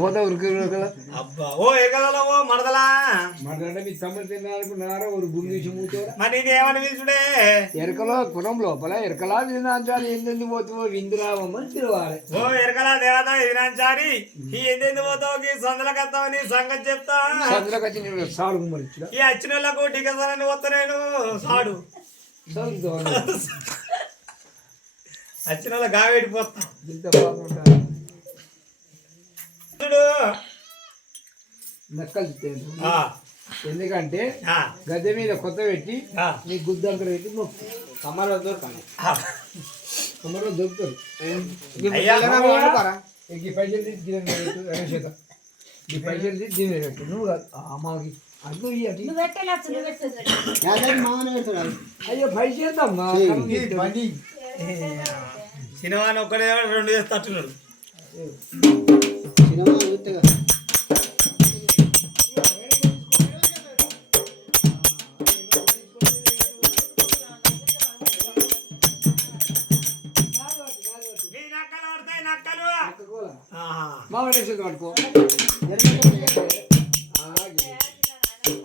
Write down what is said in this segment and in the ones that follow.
పోతా ఉరికి కదా అబ్బా ఓ ఎగలలో ఓ మరదలా మరదంటే మీ తమ్ముడు తిన్నారనుకున్నారా ఒక గుండు తీసి మూతారా మరి నేనేమని పిలుచుడే ఎరకలో కులం లోపల ఎరకలా తినాచాలి ఎందుకు పోతావు విందురావమ్మని తిరవాలి ఓ ఎరకలా దేవత వినాచారి ఈ ఎందుకు పోతావు ఈ సందులకు వస్తావని సంగతి చెప్తా సందులోకి వచ్చి నేను సాడు గుమ్మరి ఇచ్చిన ఈ వచ్చిన వాళ్ళకు టికెట్లని వస్తా నేను సాడు వచ్చిన వాళ్ళ గావేడిపోతా ఇంత బాగుంటారు నక్కలు ఎందుకంటే గద్దె మీద కొత్త పెట్టి నీ గుద్దంకర పెట్టి మొక్కు కమలో దొరకాలి కమలో దొరుకుతారు ఈ పైసలు తీసి ఈ పైసలు దీని పెట్టు నువ్వు కాదు అమ్మకి అర్థం అయ్యో పైసేద్దమ్మా సినిమా ఒక్కడే 2 చేస్తట్టున్నాడు పట్టుకో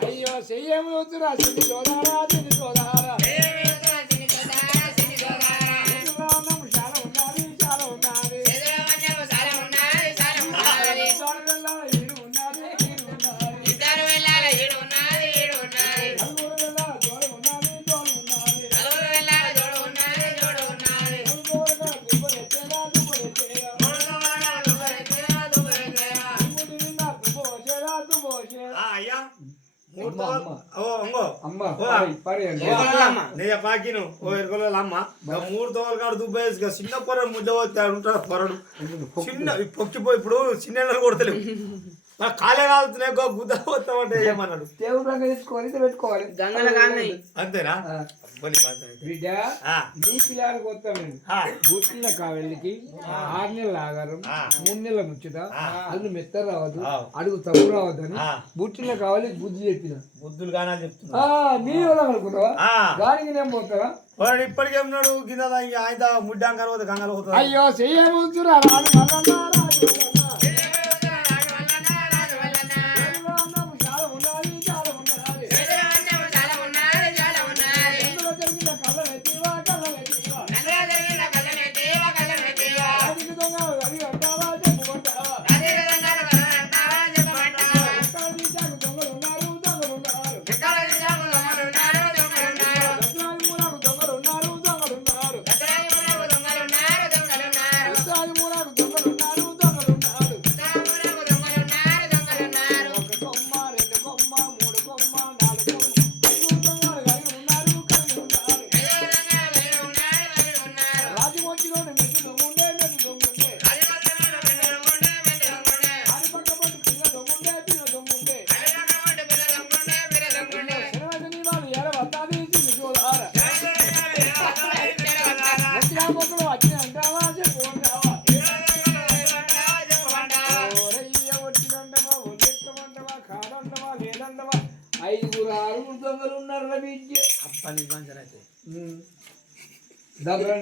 అయ్యో చెయ్యేమి వద్దురా చిన్ని సోదారా చిన్ని సోదారా పాకిను ఓ ఎరుకల అమ్మ 3 దోవలు కాడు దుబ్బేసి చిన్న పొరడు ముద్ద పోతాడు ఉంటాడు పొరడు చిన్న పొక్కిపోయి ఇప్పుడు చిన్న కొడతలేవు నాకు కాలే కాలుతున్నాయి గుద్ద పోతామంటే ఏమన్నాడు పెట్టుకోవాలి అంతేనా బిడ్డ నీ పిల్లలకి వస్తామండి బుట్టిన కావెళ్ళకి 6 నెలల ఆగారం 3 నెలల ముచ్చట అల్లు మెత్త రావద్దు అడుగు తప్పు రావద్దని బుట్టిన కావాలి బుద్ధి చెప్పిన బుద్ధులు కానీ చెప్తున్నా నీ అనుకుంటావా దానికి నేను పోతారా ఇప్పటికేమన్నాడు కింద ఆయన ముడ్డాంకర పోతే గంగలు పోతుంది అయ్యో చెయ్యబోతురా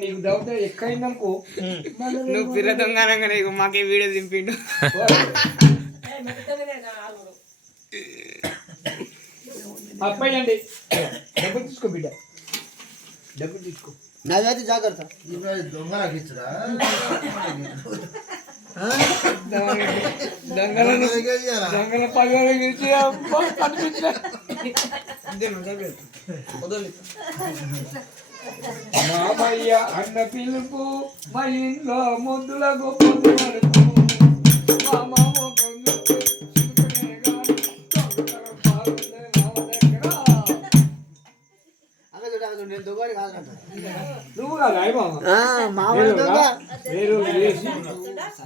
నీకు దవ్వుతా ఎక్కడైందనుకో నువ్వు పిల్ల దొంగనంగా నీకు మాకే వీడియో దింపిండు అబ్బాయండి డబ్బులు తీసుకో బిడ్డ డబ్బులు తీసుకో నాదైతే జాగ్రత్త దొంగల పగలు గెలిచి మామయ్య అన్న పిలుపు మా ఇంట్లో ముద్దుల గొప్ప మా నువ్వు కాదు వేరు వేసి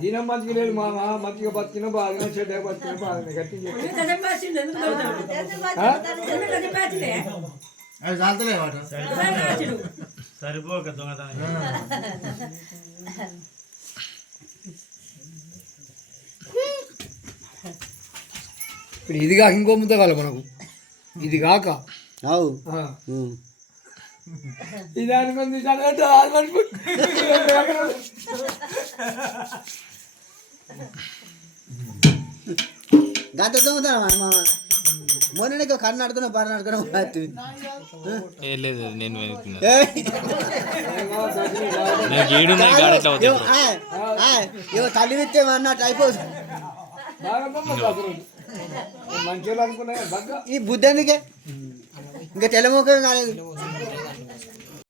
దీనం మంచిగా లేదు మామ మంచిగా బతికిన బాగా చెడ్డ బతికిన బాగా గట్టి సరిపోక దొంగతనం ఇప్పుడు ఇది కాక ఇంకో ముద్ద కావాలి మనకు ఇది కాక ఇది అనుకుంది చదివేట దాంతో దొంగతనం మామ మొన్న కన్ను ఆడుకున్నావు బర్రె ఆడుకున్నావు లేదు నేను ఇవో తల్లి విత్తే అన్నట్టు అయిపోతుంది మంచిగా అనుకున్నా ఈ బుద్ధి ఎందుకే ఇంకా తెల్లముఖం కాలేదు